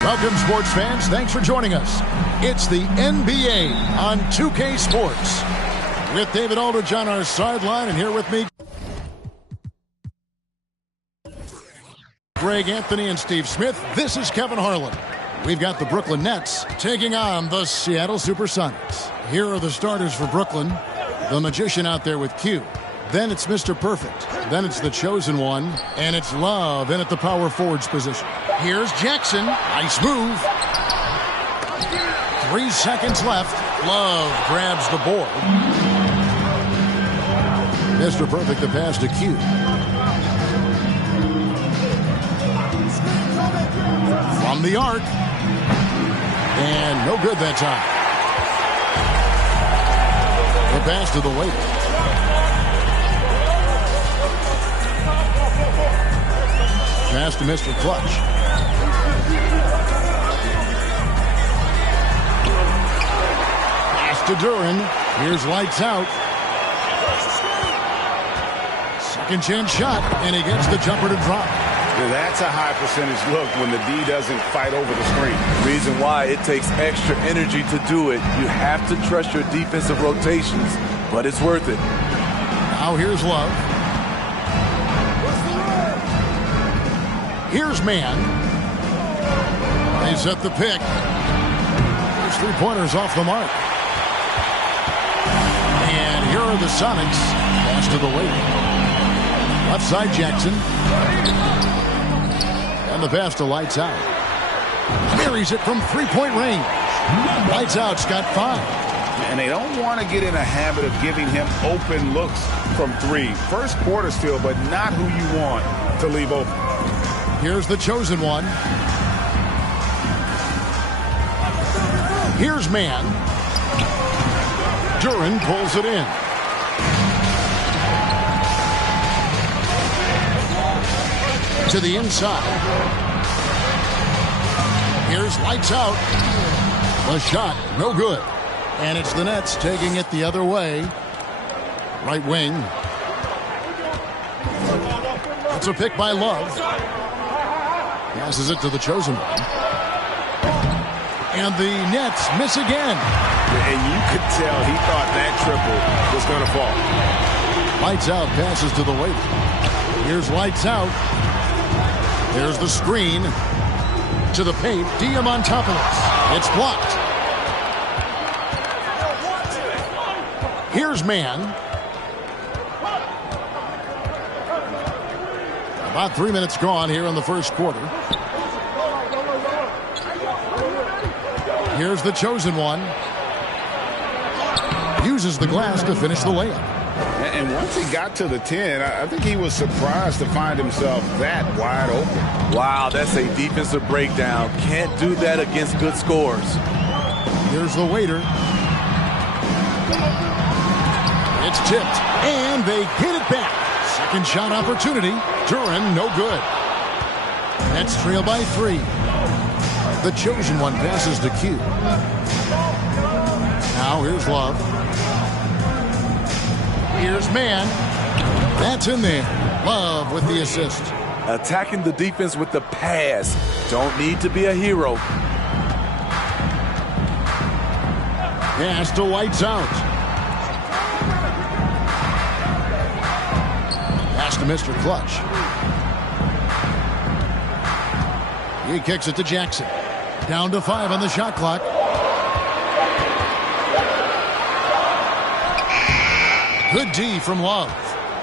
Welcome, sports fans. Thanks for joining us. It's the NBA on 2K Sports. With David Aldridge on our sideline, and here with me, Greg Anthony and Steve Smith. This is Kevin Harlan. We've got the Brooklyn Nets taking on the Seattle Supersonics. Here are the starters for Brooklyn. The Magician out there with Q. Then it's Mr. Perfect. Then it's the Chosen One. And it's Love in at the power forwards position. Here's Jackson. Nice move. 3 seconds left. Love grabs the board. Mr. Perfect, the pass to Q. From the arc. And no good that time. The pass to the waiter. Pass to Mr. Clutch. Pass to Duran. Here's lights out. Second chance shot, and he gets the jumper to drop. Yeah, that's a high percentage look when the D doesn't fight over the screen. Reason why it takes extra energy to do it. You have to trust your defensive rotations, but it's worth it. Now here's Love. Here's Man. They set the pick. There's 3-pointers off the mark. And here are the Sonics. Pass to the wing. Left side Jackson. And the pass to Lights Out. Carries it from 3-point range. Lights Out's got 5. And they don't want to get in a habit of giving him open looks from 3. First quarter still, but not who you want to leave open. Here's the Chosen One. Here's Man. Duran pulls it in. To the inside. Here's Lights Out. The shot, no good. And it's the Nets taking it the other way. Right wing. That's a pick by Love. Passes it to the Chosen One. And the Nets miss again. The And you could tell he thought that triple was going to fall. Lights out passes to the waiter. Here's lights out. There's the screen to the paint. Diamantopoulos. It's blocked. Here's man. About 3 minutes gone here in the first quarter. Here's the chosen one. Uses the glass to finish the layup. And once he got to the 10, I think he was surprised to find himself that wide open. Wow, that's a defensive breakdown. Can't do that against good scores. Here's the waiter. It's tipped, and they hit it back. Second shot opportunity. Duran, no good. Nets trail by 3. The chosen one passes to Q. Now here's Love. Here's man. That's in there. Love with the assist. Attacking the defense with the pass. Don't need to be a hero. Pass to Lights out. Pass to Mr. Clutch. He kicks it to Jackson. Down to 5 on the shot clock. Good D from Love.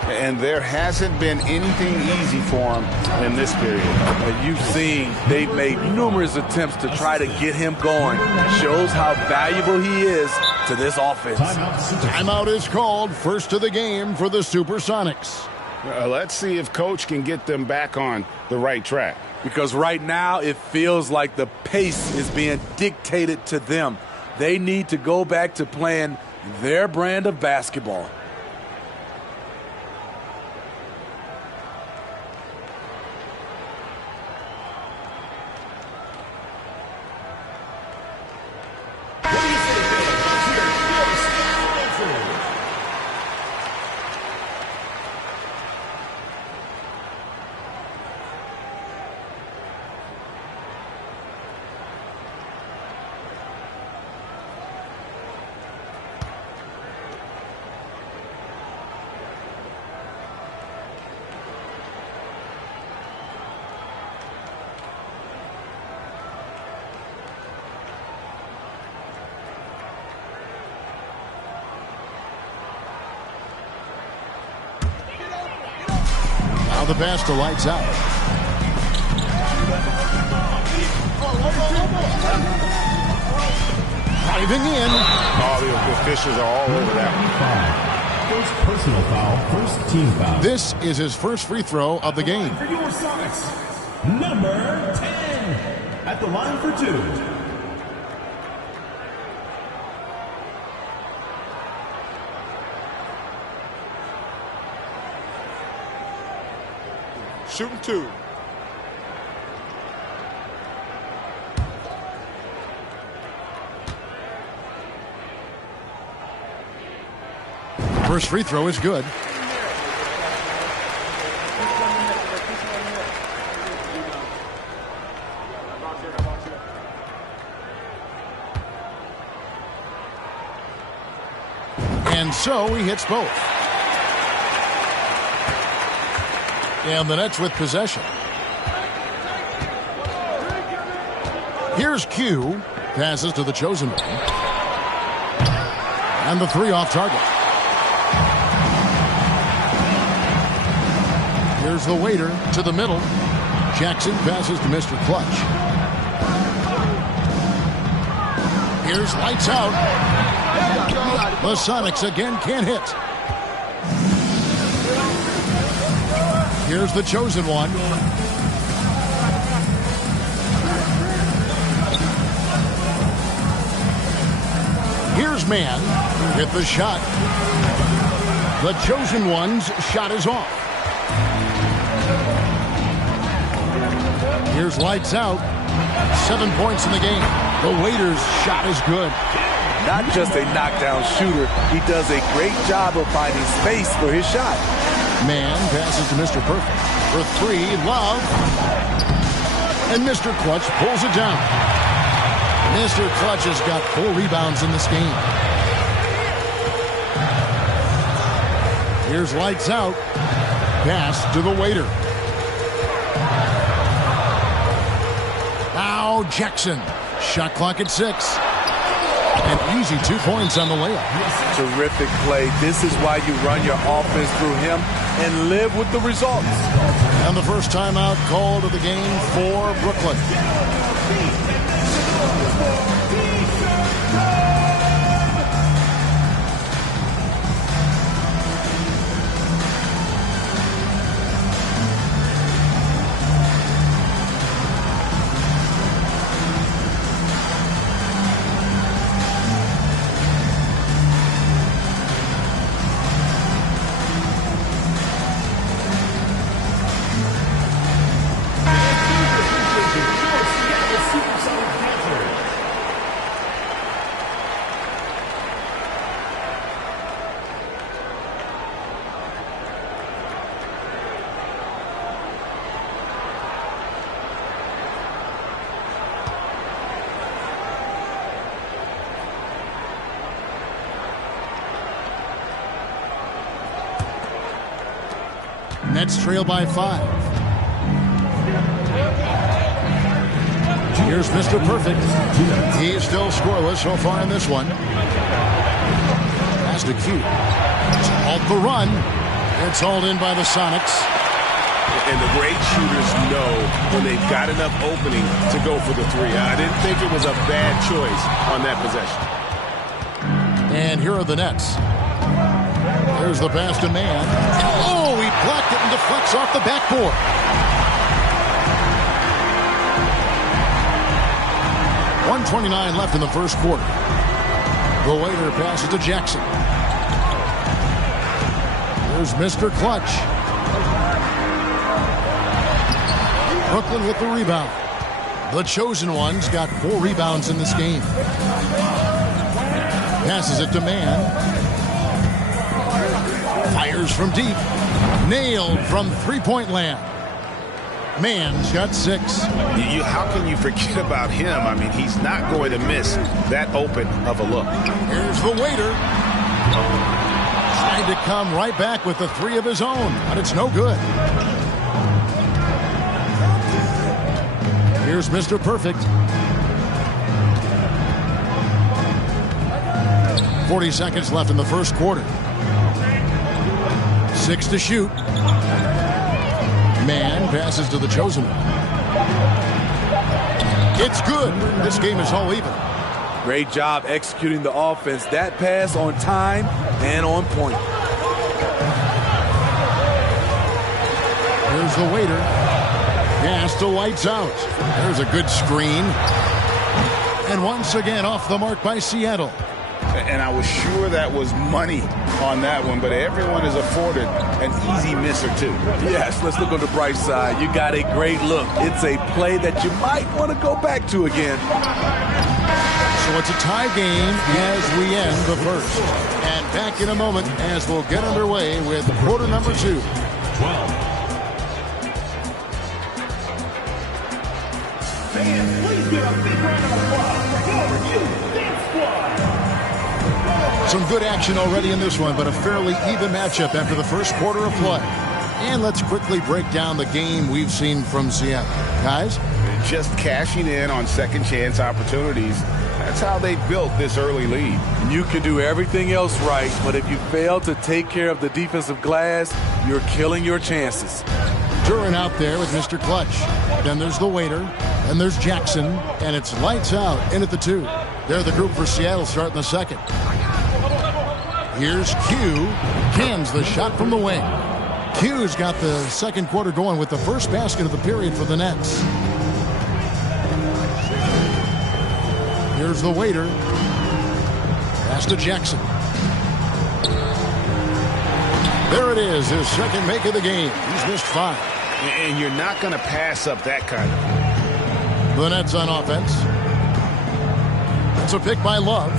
And there hasn't been anything easy for him in this period. And you've seen they've made numerous attempts to try to get him going. Shows how valuable he is to this offense. Timeout is called. First to the game for the Supersonics. Let's see if Coach can get them back on the right track. Because right now it feels like the pace is being dictated to them. They need to go back to playing their brand of basketball. Now the pass to Lights out. Driving in. Oh, the officials are all over that. First personal foul, first team foul. This is his first free throw of the game. For your Sonics, number 10 at the line for 2. Shooting 2. First free throw is good. And so he hits both. And the Nets with possession. Here's Q. Passes to the chosen one. And the 3 off target. Here's the waiter to the middle. Jackson passes to Mr. Clutch. Here's Lights out. The Sonics again can't hit. Here's the chosen one. Here's man with the shot. The chosen one's shot is off. Here's Lights out. 7 points in the game. The waiter's shot is good. Not just a knockdown shooter, he does a great job of finding space for his shot. Man passes to Mr. Perfect. For 3, Love. And Mr. Clutch pulls it down. Mr. Clutch has got 4 rebounds in this game. Here's lights out. Pass to the waiter. Now Jackson. Shot clock at 6. An easy 2 points on the layup. Terrific play. This is why you run your offense through him and live with the results. And the first timeout called of the game for Brooklyn. Nets trail by 5. Here's Mr. Perfect. He's still scoreless so far in this one. Pass to Q. Halt the run. It's hauled in by the Sonics. And the great shooters know when they've got enough opening to go for the 3. I didn't think it was a bad choice on that possession. And here are the Nets. There's the pass to Man. Oh, he blocked it and deflects off the backboard. .129 left in the first quarter. The waiter passes to Jackson. There's Mr. Clutch. Brooklyn with the rebound. The chosen ones got 4 rebounds in this game. Passes it to Man. Fires from deep. Nailed from three-point land. Man's got 6. How can you forget about him? I mean, he's not going to miss that open of a look. Here's the waiter. Trying to come right back with the 3 of his own, but it's no good. Here's Mr. Perfect. 40 seconds left in the first quarter. 6 to shoot. Man passes to the chosen one. It's good. This game is all even. Great job executing the offense. That pass on time and on point. Here's the waiter. Pass to lights out. There's a good screen. And once again off the mark by Seattle. And I was sure that was money on that one, but everyone is afforded an easy miss or 2. Yes, let's look on the bright side. You got a great look. It's a play that you might want to go back to again. So it's a tie game as we end the first. And back in a moment as we'll get underway with quarter number 2. 12. Fans, please give a big round of applause for your Dance Squad. Some good action already in this one, but a fairly even matchup after the first quarter of play. And let's quickly break down the game we've seen from Seattle. Guys? Just cashing in on second chance opportunities. That's how they built this early lead. You can do everything else right, but if you fail to take care of the defensive glass, you're killing your chances. Duran out there with Mr. Clutch. Then there's the waiter. Then there's Jackson. And it's lights out in at the 2. They're the group for Seattle starting the second. Here's Q. Cans the shot from the wing. Q's got the second quarter going with the first basket of the period for the Nets. Here's the waiter. Pass to Jackson. There it is, his second make of the game. He's missed 5. And you're not going to pass up that kind of. The Nets on offense. That's a pick by Love.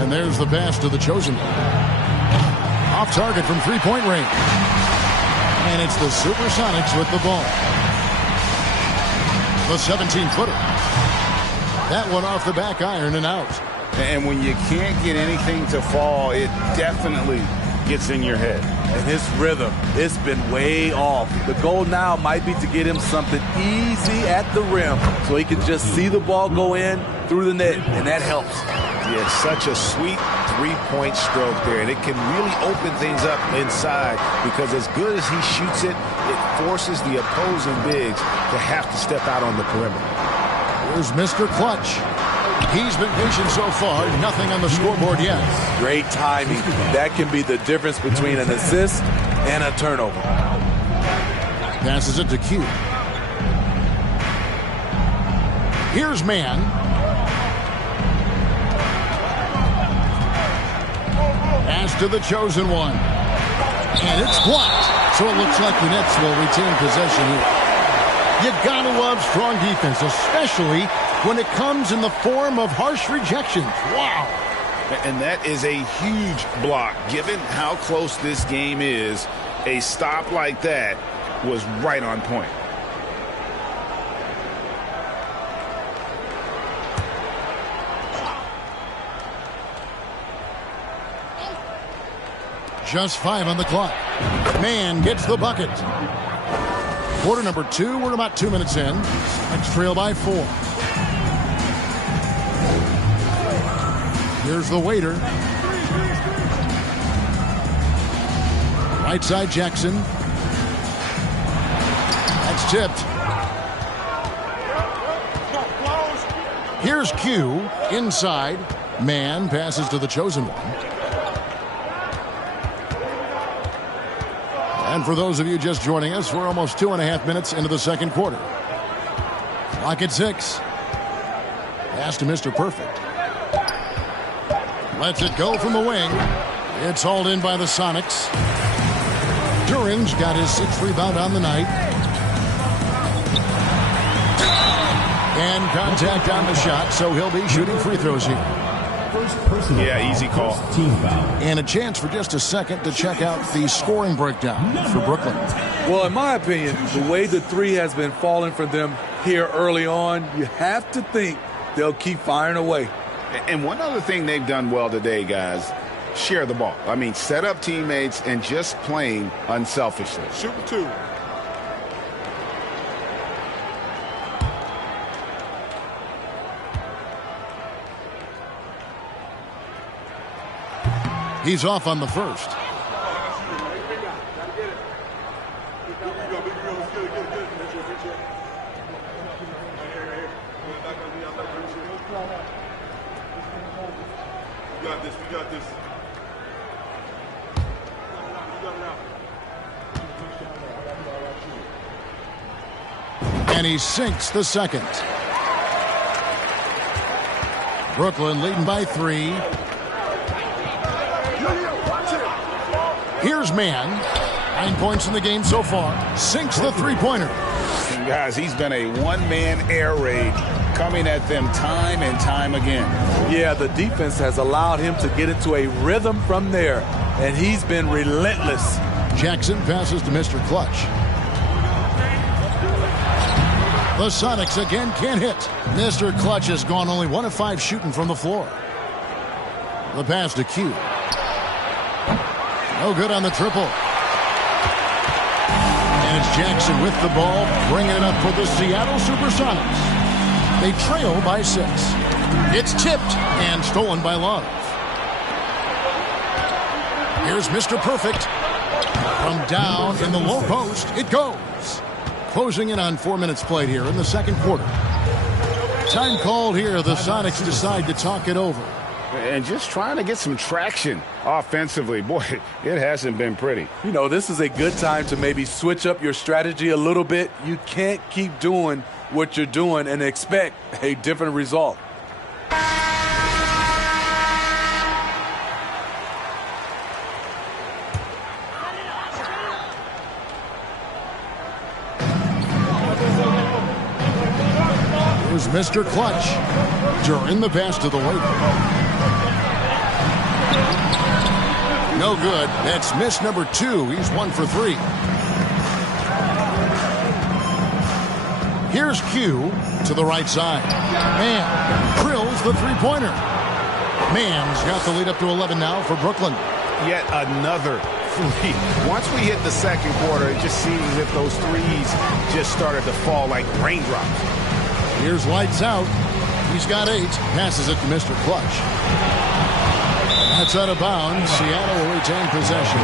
And there's the pass to the chosen one. Off target from three-point range. And it's the Supersonics with the ball. The 17-footer. That one off the back iron and out. And when you can't get anything to fall, it definitely gets in your head. And his rhythm, it's been way off. The goal now might be to get him something easy at the rim so he can just see the ball go in through the net, and that helps. Yeah, such a sweet three-point stroke there, and it can really open things up inside because as good as he shoots it, it forces the opposing bigs to have to step out on the perimeter. Here's Mr. Clutch. He's been patient so far. Nothing on the scoreboard yet. Great timing. That can be the difference between an assist and a turnover. Passes it to Q. Here's Man. Pass to the chosen one. And it's blocked. So it looks like the Nets will retain possession here. You gotta love strong defense, especially when it comes in the form of harsh rejections. Wow. And that is a huge block. Given how close this game is, a stop like that was right on point. Just 5 on the clock. Man gets the bucket. Quarter number 2, we're about 2 minutes in. Next trail by 4. Here's the waiter. Right side Jackson. That's tipped. Here's Q inside. Man passes to the chosen one. And for those of you just joining us, we're almost 2.5 minutes into the second quarter. Clock at 6. Pass to Mr. Perfect. Lets it go from the wing. It's hauled in by the Sonics. Duran's got his 6th rebound on the night. And contact on the shot, so he'll be shooting free throws here. Yeah, easy call. And a chance for just a second to check out the scoring breakdown for Brooklyn. Well, in my opinion, the way the three has been falling for them here early on, you have to think they'll keep firing away. And one other thing they've done well today, guys, share the ball. I mean, set up teammates and just playing unselfishly. Shoot 2. He's off on the first. We got this. And he sinks the second. Brooklyn leading by 3. Here's Man. 9 points in the game so far. Sinks the three-pointer. And guys, he's been a one-man air raid coming at them time and time again. Yeah, the defense has allowed him to get into a rhythm from there, and he's been relentless. Jackson passes to Mr. Clutch. The Sonics again can't hit. Mr. Clutch has gone only 1 of 5 shooting from the floor. The pass to Q. No good on the triple. And it's Jackson with the ball, bringing it up for the Seattle Supersonics. They trail by 6. It's tipped and stolen by Love. Here's Mr. Perfect. From down in the low post, it goes. Closing in on 4 minutes played here in the second quarter. Time called here. The Sonics decide to talk it over. And just trying to get some traction offensively. Boy, it hasn't been pretty. You know, this is a good time to maybe switch up your strategy a little bit. You can't keep doing what you're doing and expect a different result. Here's Mr. Clutch during the pass to the waiter. No good. That's miss number 2. He's 1 for 3. Here's Q to the right side. Man drills the three-pointer. Man's got the lead up to 11 now for Brooklyn. Yet another three. Once we hit the second quarter, it just seems as if those threes just started to fall like raindrops. Here's lights out. He's got 8. Passes it to Mr. Clutch. That's out of bounds. Seattle will retain possession.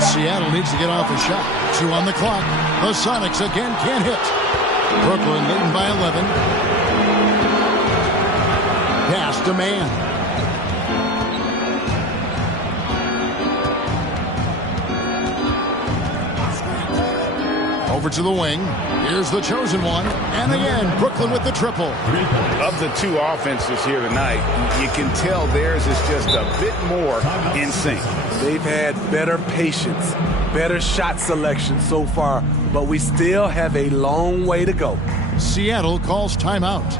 Seattle needs to get off a shot. 2 on the clock. The Sonics again can't hit. Brooklyn leading by 11. Pass to Man. Over to the wing. Here's the chosen one. And again, Brooklyn with the triple. Of the two offenses here tonight, you can tell theirs is just a bit more in sync. They've had better patience, better shot selection so far, but we still have a long way to go. Seattle calls timeout.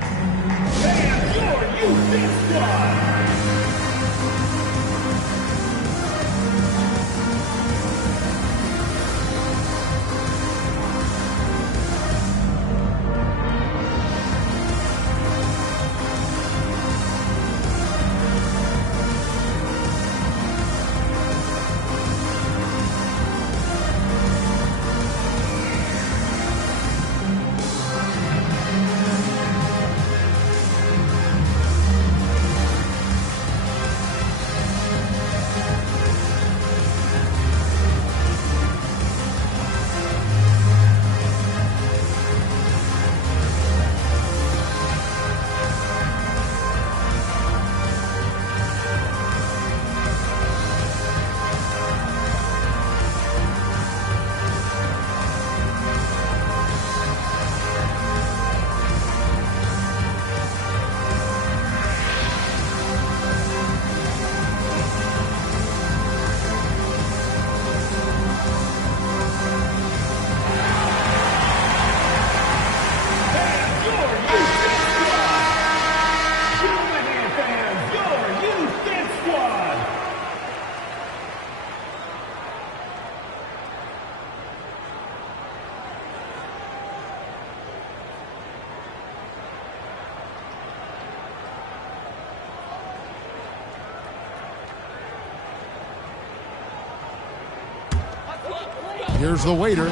Here's the waiter.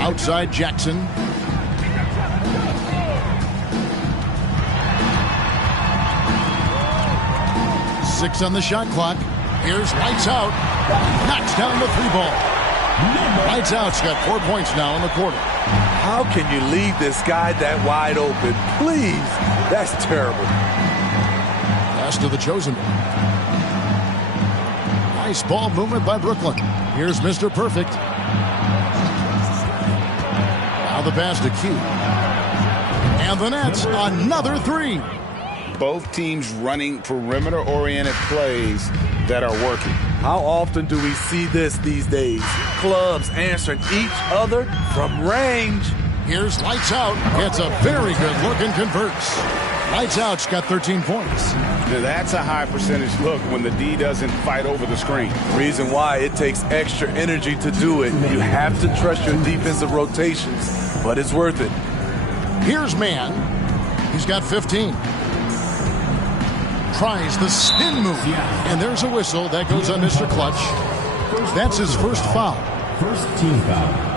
Outside Jackson. Six on the shot clock. Here's lights out. Knocks down the 3-ball. Lights out's got 4 points now in the quarter. How can you leave this guy that wide open? Please. That's terrible. Pass to the chosen one. Nice ball movement by Brooklyn. Here's Mr. Perfect. Now the pass to Q. And the Nets, another 3. Both teams running perimeter-oriented plays that are working. How often do we see this these days? Clubs answering each other from range. Here's lights out. Gets a very good look and converts. Lights out's got 13 points. Now that's a high percentage look when the D doesn't fight over the screen. Reason why it takes extra energy to do it. You have to trust your defensive rotations, but it's worth it. Here's Man. He's got 15. Tries the spin move. And there's a whistle that goes on Mr. Clutch. That's his first foul. First team foul.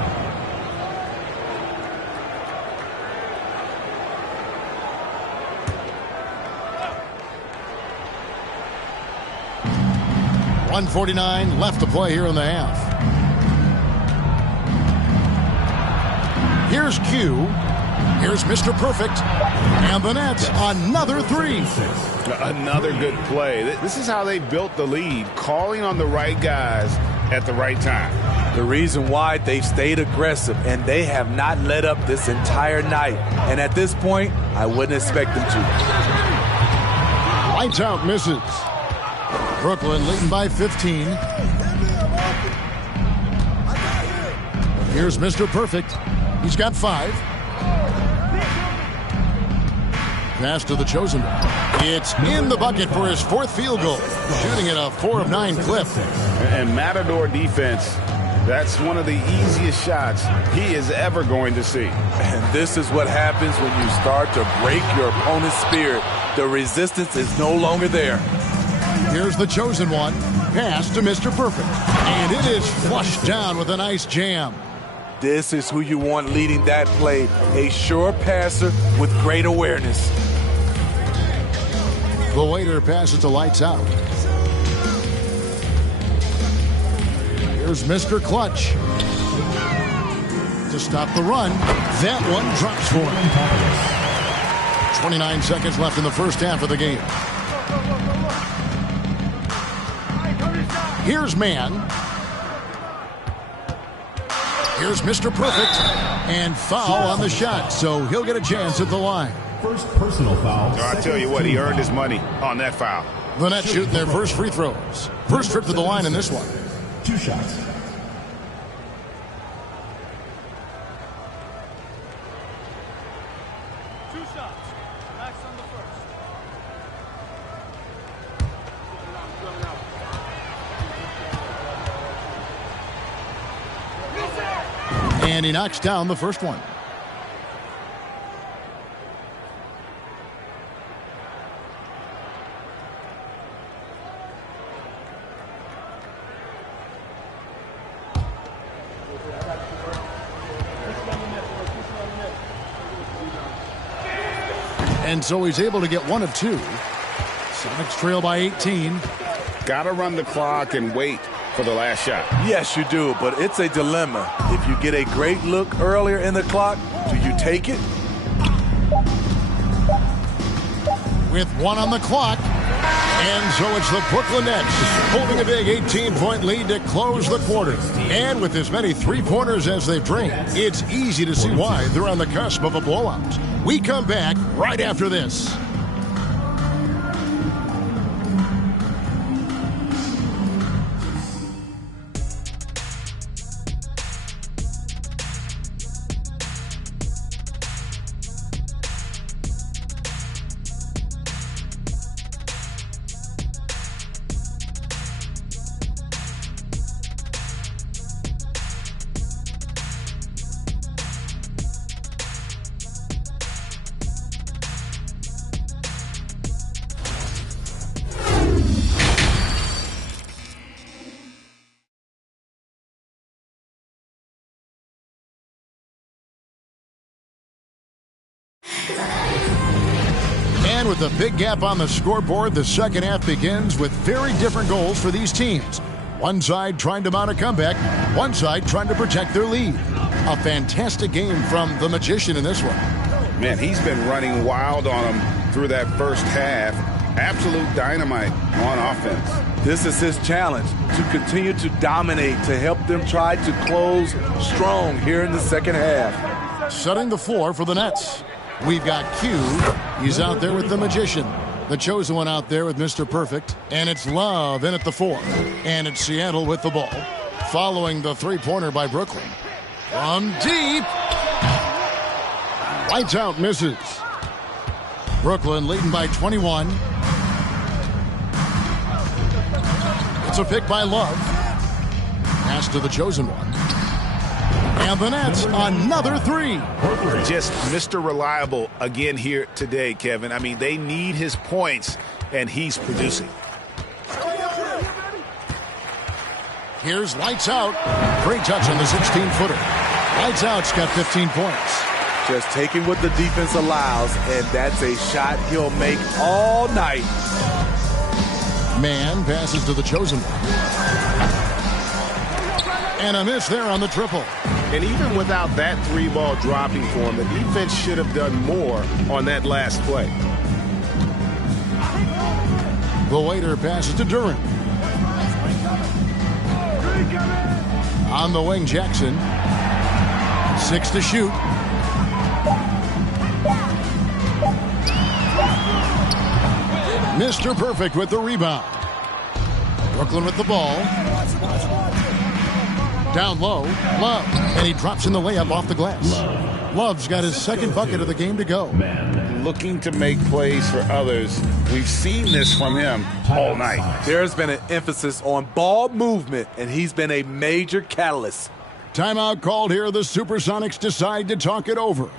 .149 left to play here in the half. Here's Q. Here's Mr. Perfect. And the Nets, another 3. Another good play. This is how they built the lead, calling on the right guys at the right time. The reason why they've stayed aggressive, and they have not let up this entire night. And at this point, I wouldn't expect them to. Lights out misses. Brooklyn leading by 15. Here's Mr. Perfect. He's got 5. Pass to the chosen one. It's in the bucket for his 4th field goal. Shooting at a 4 of 9 clip. And Matador defense, that's one of the easiest shots he is ever going to see. And this is what happens when you start to break your opponent's spirit. The resistance is no longer there. Here's the chosen one. Pass to Mr. Perfect. And it is flushed down with a nice jam. This is who you want leading that play. A sure passer with great awareness. The waiter passes to lights out. Here's Mr. Clutch. To stop the run. That one drops for him. 29 seconds left in the first half of the game. Here's man. Here's Mr. Perfect. And foul on the shot, so he'll get a chance at the line. First personal foul. I tell you what, he earned his money on that foul. The Nets shooting their first free throws. First trip to the line in this one. 2 shots. And he knocks down the first one. And so he's able to get 1 of 2. Sonics trail by 18. Got to run the clock and wait for the last shot. Yes, you do, but it's a dilemma. If you get a great look earlier in the clock, do you take it? With 1 on the clock. And so it's the Brooklyn Nets holding a big 18-point lead to close the quarter. And with as many three-pointers as they've drained, it's easy to see why they're on the cusp of a blowout. We come back right after this. And with a big gap on the scoreboard, the second half begins with very different goals for these teams. One side trying to mount a comeback, one side trying to protect their lead. A fantastic game from the Magician in this one. Man, he's been running wild on them through that first half. Absolute dynamite on offense. This is his challenge, to continue to dominate, to help them try to close strong here in the second half. Setting the floor for the Nets. We've got Q. He's out there with the Magician. The chosen one out there with Mr. Perfect. And it's Love in at the 4. And it's Seattle with the ball. Following the three-pointer by Brooklyn. From deep. Lights out, misses. Brooklyn leading by 21. It's a pick by Love. Pass to the chosen one. And the Nets, another 3. Just Mr. Reliable again here today, Kevin. I mean, they need his points, and he's producing. Here's Lights Out. Great touch on the 16-footer. Lights Out's got 15 points. Just taking what the defense allows, and that's a shot he'll make all night. Man passes to the chosen one. And a miss there on the triple. And even without that 3-ball dropping for him, the defense should have done more on that last play. The waiter passes to Durant. On the wing, Jackson. 6 to shoot. Mr. Perfect with the rebound. Brooklyn with the ball. Down low, Love. And he drops in the layup off the glass. Love's got his second bucket of the game to go. Looking to make plays for others. We've seen this from him all night. There's been an emphasis on ball movement, and he's been a major catalyst. Timeout called here. The Supersonics decide to talk it over.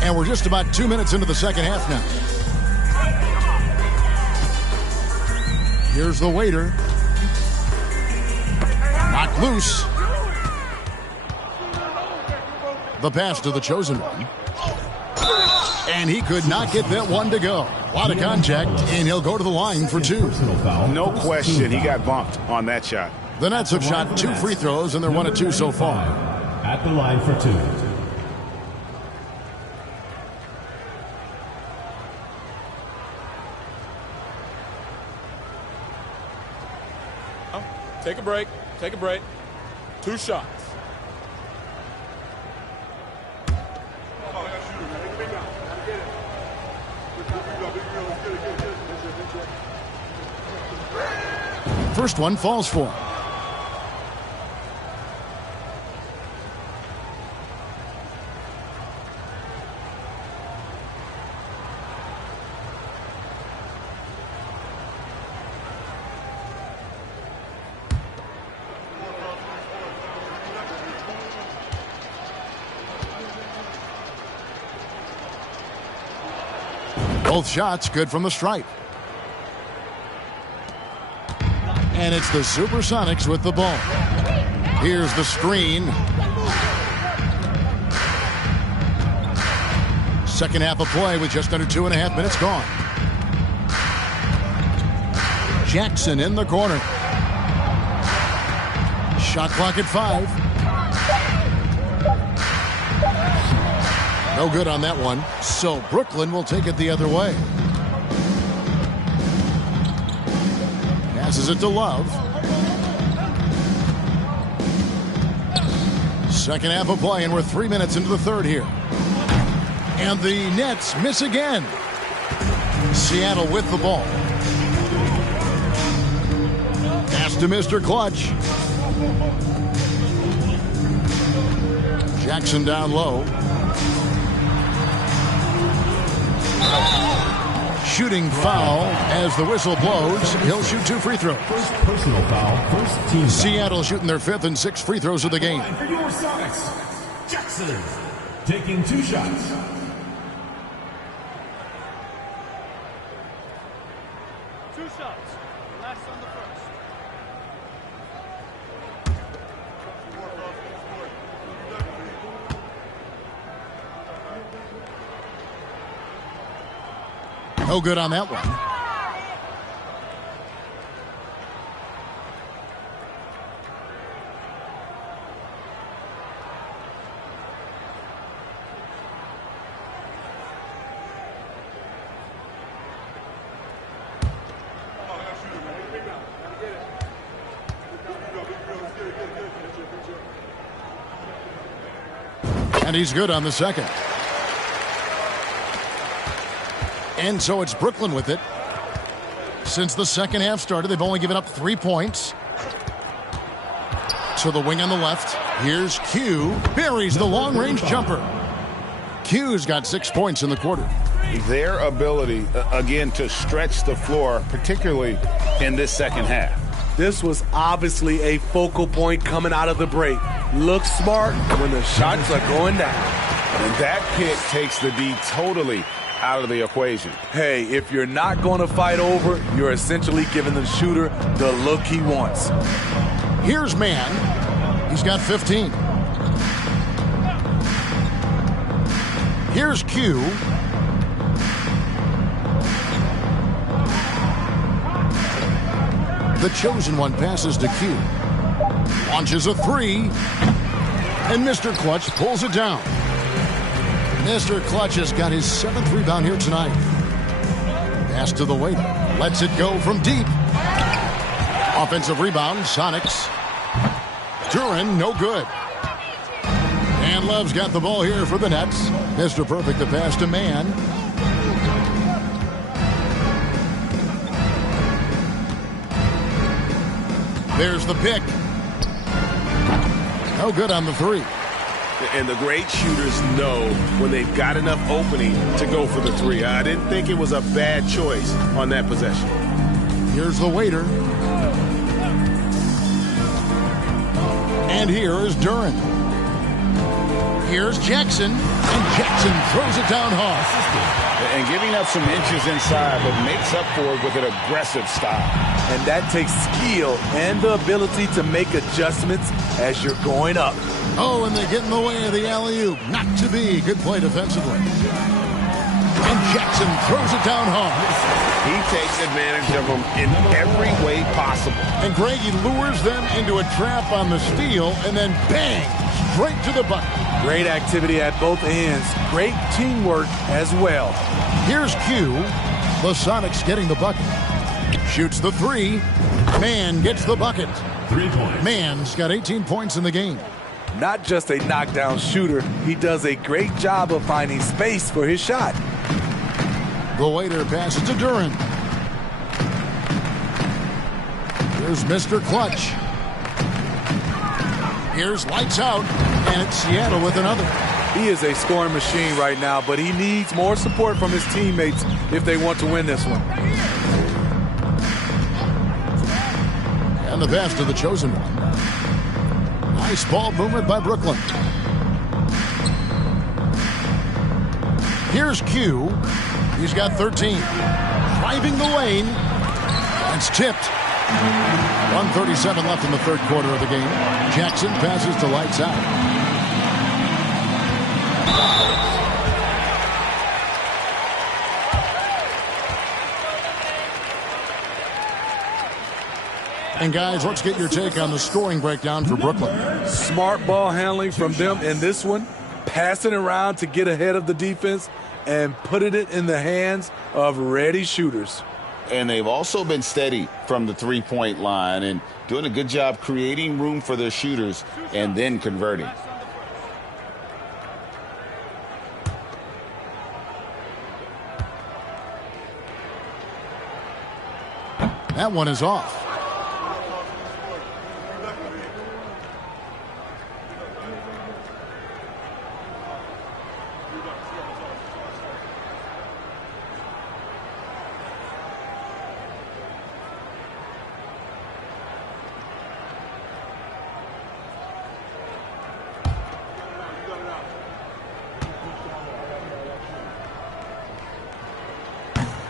And we're just about 2 minutes into the second half now. Here's the waiter. Knocked loose. The pass to the chosen one. And he could not get that one to go. A lot of contact, and he'll go to the line for two. No question, he got bumped on that shot. The Nets have shot 2 free throws, and they're 1 of 2 so far. At the line for two. Take a break. Take a break. 2 shots. First one falls for him. Both shots good from the stripe. And it's the Supersonics with the ball. Here's the screen. Second half of play with just under 2.5 minutes gone. Jackson in the corner. Shot clock at 5. No good on that one. So Brooklyn will take it the other way. Passes it to Love. Second half of play, and we're 3 minutes into the third here. And the Nets miss again. Seattle with the ball. Pass to Mr. Clutch. Jackson down low. Shooting foul as the whistle blows. He'll shoot 2 free throws. First personal foul, first team. Seattle shooting their 5th and 6th free throws of the game. For your Sonics, Jackson taking 2 shots. Last on the first. No good on that one. And he's good on the second. And so it's Brooklyn with it. Since the second half started, they've only given up 3 points. To the wing on the left. Here's Q. Buries the long-range jumper. Q's got 6 points in the quarter. Their ability, again, to stretch the floor, particularly in this second half. This was obviously a focal point coming out of the break. Look smart when the shots are going down. And that pick takes the D totally out of the equation. Hey, if you're not going to fight over, you're essentially giving the shooter the look he wants. Here's Mann. He's got 15. Here's Q. The chosen one passes to Q. Launches a three. And Mr. Clutch pulls it down. Mr. Clutch has got his 7th rebound here tonight. Pass to the waiter. Lets it go from deep. Offensive rebound, Sonics. Duran, no good. And Love's got the ball here for the Nets. Mr. Perfect, the pass to Mann. There's the pick. No good on the three. And the great shooters know when they've got enough opening to go for the three. I didn't think it was a bad choice on that possession. Here's the waiter. And here is Duran. Here's Jackson. And Jackson throws it down hard. And giving up some inches inside, but makes up for it with an aggressive style. And that takes skill and the ability to make adjustments as you're going up. Oh, and they get in the way of the alley-oop. Not to be. Good play defensively. And Jackson throws it down hard. He takes advantage of them in every way possible. And Greg, he lures them into a trap on the steal, and then bang, straight to the bucket. Great activity at both ends. Great teamwork as well. Here's Q. The Sonics getting the bucket. Shoots the three. Mann gets the bucket. 3 points. Mann's got 18 points in the game. Not just a knockdown shooter, he does a great job of finding space for his shot. The waiter passes to Duran. Here's Mr. Clutch. Here's lights out, and it's Seattle with another. He is a scoring machine right now, but he needs more support from his teammates if they want to win this one. And the pass to the chosen one. Nice ball movement by Brooklyn. Here's Q. He's got 13. Driving the lane. It's tipped. 1:37 left in the third quarter of the game. Jackson passes to lights out. And guys, let's get your take on the scoring breakdown for Brooklyn. Smart ball handling from them in this one. Passing around to get ahead of the defense and putting it in the hands of ready shooters. And they've also been steady from the three-point line and doing a good job creating room for their shooters and then converting. That one is off.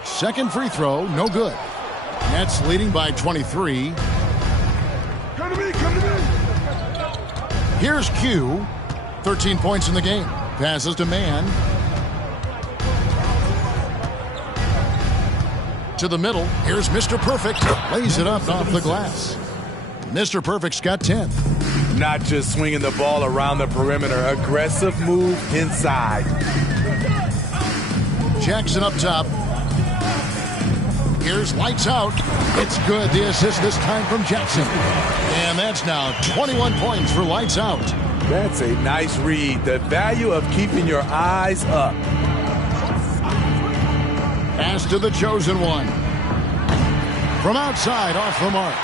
Second free throw, no good. Nets leading by 23. Come to me, come to me. Here's Q. 13 points in the game. Passes to Mann. To the middle. Here's Mr. Perfect. Lays it up off the glass. Mr. Perfect's got 10. Not just swinging the ball around the perimeter. Aggressive move inside. Jackson up top. Here's lights out. It's good. The assist this time from Jackson. And that's now 21 points for lights out. That's a nice read. The value of keeping your eyes up. Pass to the chosen one. From outside, off the mark.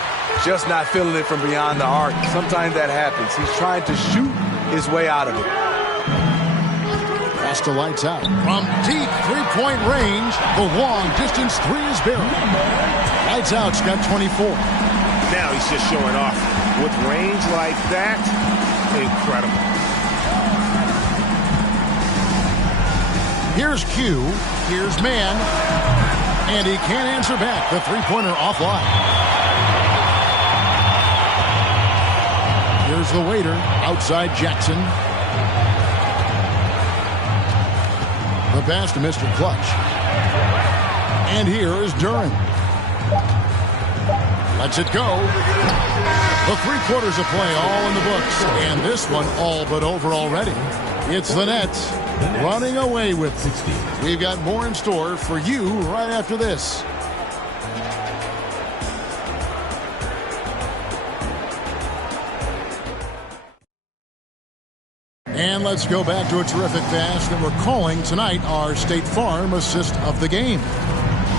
Just not feeling it from beyond the arc. Sometimes that happens. He's trying to shoot his way out of it. Pass to lights out. From deep three-point range, the long-distance three is buried. Lights out's got 24. Now he's just showing off. With range like that, incredible. Here's Q. Here's man. And he can't answer back. The three-pointer offline. Here's the waiter. Outside Jackson. The pass to Mr. Clutch. And here is Duran. Lets it go. The three-quarters of play all in the books. And this one all but over already. It's the Nets running away with it. We've got more in store for you right after this. And let's go back to a terrific pass that we're calling tonight our State Farm assist of the game.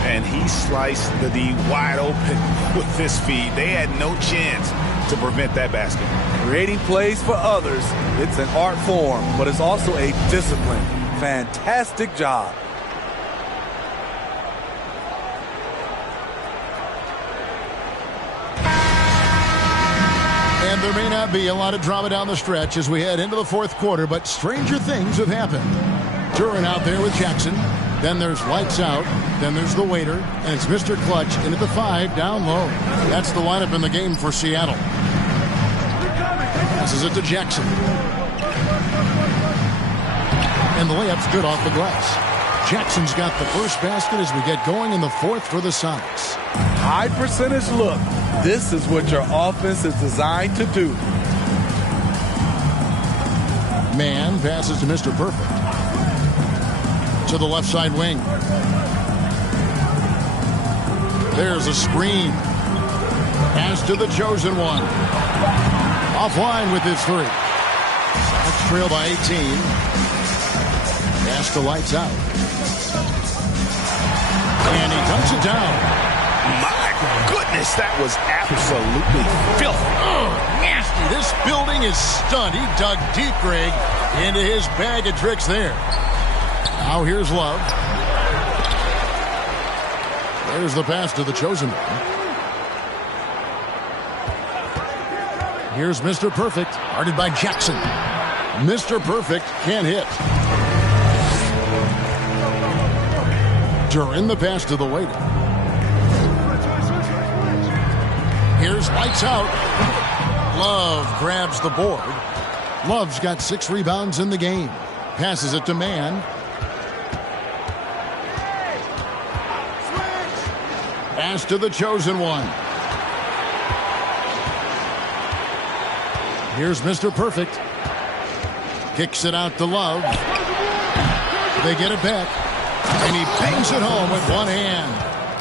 And he sliced the D wide open with this feed. They had no chance to prevent that basket. Creating plays for others, it's an art form, but it's also a discipline. Fantastic job. And there may not be a lot of drama down the stretch as we head into the fourth quarter, but stranger things have happened. Duran out there with Jackson. Then there's lights out. Then there's the waiter. And it's Mr. Clutch in at the 5 down low. That's the lineup in the game for Seattle. Passes it to Jackson. And the layup's good off the glass. Jackson's got the first basket as we get going in the fourth for the Sonics. High percentage look. This is what your offense is designed to do. Man passes to Mr. Perfect. To the left side wing. There's a screen. Pass to the chosen one. Offline with his three. Sox trail by 18. Pass to lights out. And he dunks it down. My goodness, that was absolutely filthy. Oh, nasty. This building is stunned. He dug deep, Greg, into his bag of tricks there. Now here's Love. There's the pass to the chosen one. Here's Mr. Perfect, guarded by Jackson. Mr. Perfect can't hit. Duran the pass to the waiter. Here's lights out. Love grabs the board. Love's got 6 rebounds in the game. Passes it to Man. Pass to the chosen one. Here's Mr. Perfect. Kicks it out to Love. They get it back. And he bangs it home with one hand.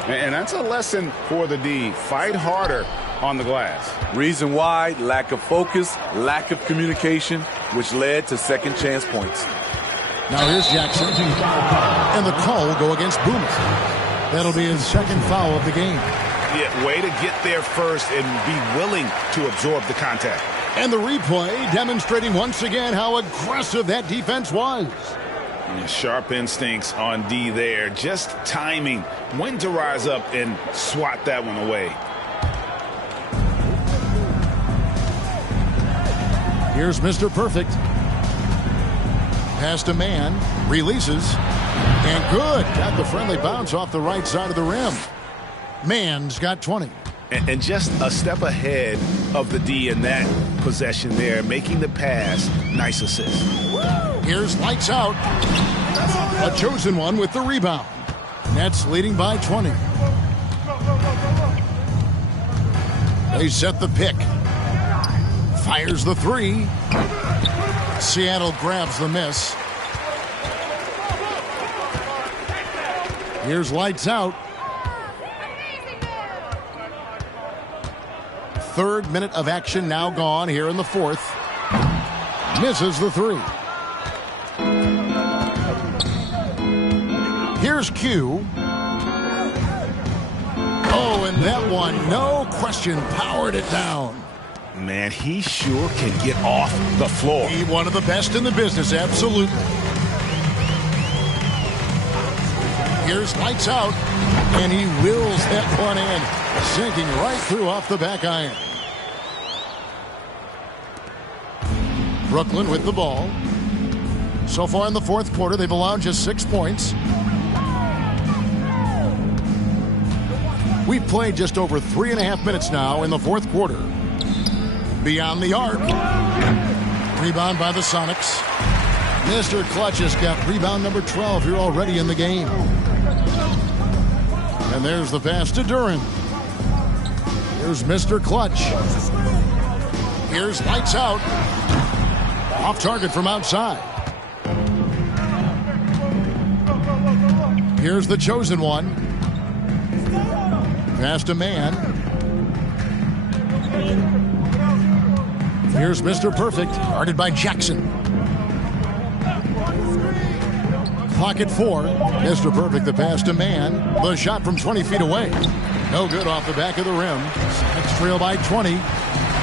And that's a lesson for the D. Fight harder on the glass. Reason why: lack of focus, lack of communication, which led to second chance points. Now here's Jackson. And the call will go against Boomer. That'll be his second foul of the game. Yeah, way to get there first and be willing to absorb the contact. And the replay demonstrating once again how aggressive that defense was. Sharp instincts on D there. Just timing when to rise up and swat that one away. Here's Mr. Perfect. Pass to Man. Releases. And good. Got the friendly bounce off the right side of the rim. Man's got 20. And just a step ahead of the D in that possession there, making the pass. Nice assist. Here's lights out. A chosen one with the rebound. Nets leading by 20. They set the pick. Fires the three. Seattle grabs the miss. Here's lights out. Third minute of action now gone here in the fourth. Misses the three. Here's Q. Oh, and that one, no question, powered it down. Man, he sure can get off the floor. He one of the best in the business, absolutely. Here's lights out, and he wills that one in, sinking right through off the back iron. Brooklyn with the ball. So far in the fourth quarter, they've allowed just 6 points. We've played just over 3.5 minutes now in the fourth quarter. Beyond the arc. Rebound by the Sonics. Mr. Clutch has got rebound number 12 here already in the game. And there's the pass to Duren. Here's Mr. Clutch. Here's lights out. Off target from outside. Here's the chosen one. Pass to man. Here's Mr. Perfect, guarded by Jackson. Clock at 4. Mr. Perfect, the pass to man. The shot from 20 feet away. No good off the back of the rim. Next trail by 20.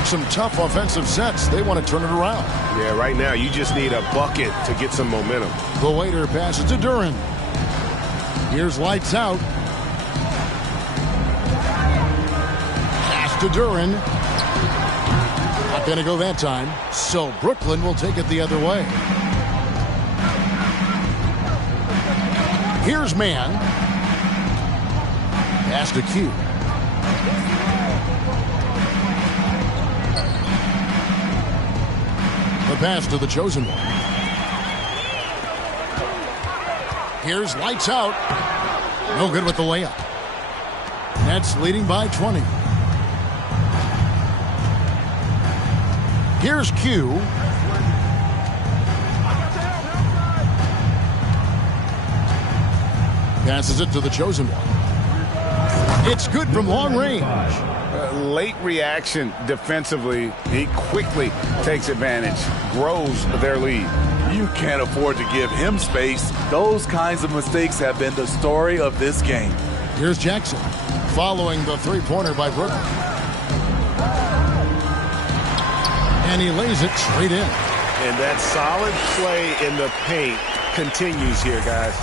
Some tough offensive sets. They want to turn it around. Yeah, right now you just need a bucket to get some momentum. The waiter passes to Duren. Here's lights out. Pass to Duren. Not going to go that time. So Brooklyn will take it the other way. Here's man. Pass to Q. The pass to the chosen one. Here's lights out. No good with the layup. Nets leading by 20. Here's Q. Passes it to the chosen one. It's good from long range. Late reaction defensively. He quickly takes advantage, grows their lead. You can't afford to give him space. Those kinds of mistakes have been the story of this game. Here's Jackson following the three-pointer by Brooklyn. And he lays it straight in. And that solid play in the paint continues here, guys.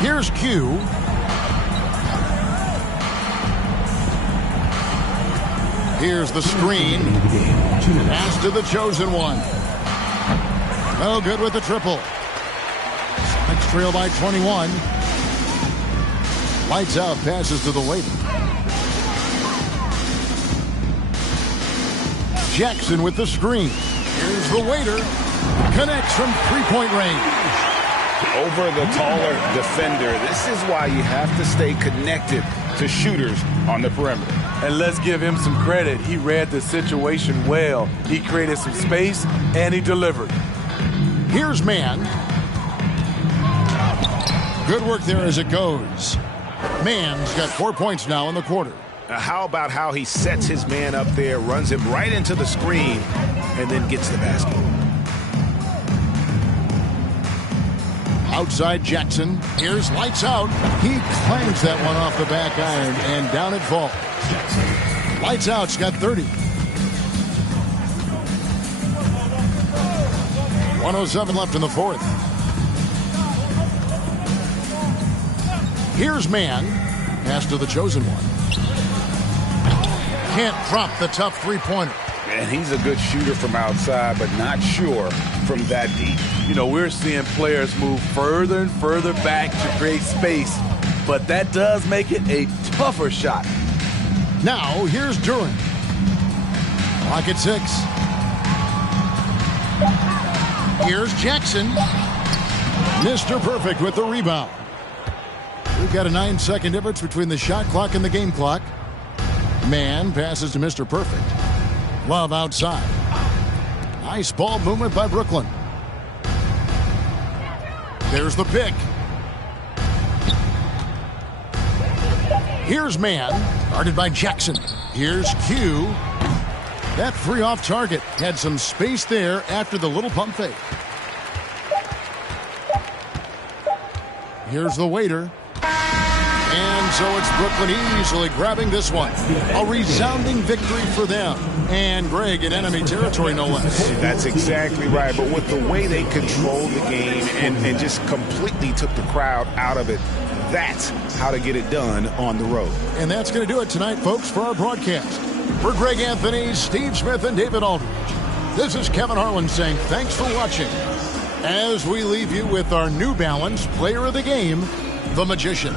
Here's Q. Here's the screen. Pass to the chosen one. No good with the triple. Next trail by 21. Lights out, passes to the waiter. Jackson with the screen. Here's the waiter. Connects from three-point range. Over the taller defender. This is why you have to stay connected to shooters on the perimeter. And let's give him some credit. He read the situation well. He created some space, and he delivered. Here's man. Good work there as it goes. Man's got 4 points now in the quarter. How about how he sets his man up there, runs him right into the screen, and then gets the basket. Outside Jackson. Here's lights out. He clangs that one off the back iron, and down it falls. Lights out's got 30. 1:07 left in the fourth. Here's man. Pass to the chosen one. Can't drop the tough three-pointer. And he's a good shooter from outside, but not sure from that deep. You know, we're seeing players move further and further back to create space, but that does make it a tougher shot. Now, here's Duren. Clock at 6. Here's Jackson. Mr. Perfect with the rebound. We've got a 9-second difference between the shot clock and the game clock. Man passes to Mr. Perfect. Love outside. Nice ball movement by Brooklyn. There's the pick. Here's man, guarded by Jackson. Here's Q. That three off target had some space there after the little pump fake. Here's the waiter. And so it's Brooklyn easily grabbing this one. A resounding victory for them. And Greg in enemy territory, no less. That's exactly right. But with the way they controlled the game and just completely took the crowd out of it, that's how to get it done on the road. And that's going to do it tonight, folks, for our broadcast. For Greg Anthony, Steve Smith, and David Aldridge, this is Kevin Harlan saying thanks for watching as we leave you with our New Balance Player of the Game, the Magician.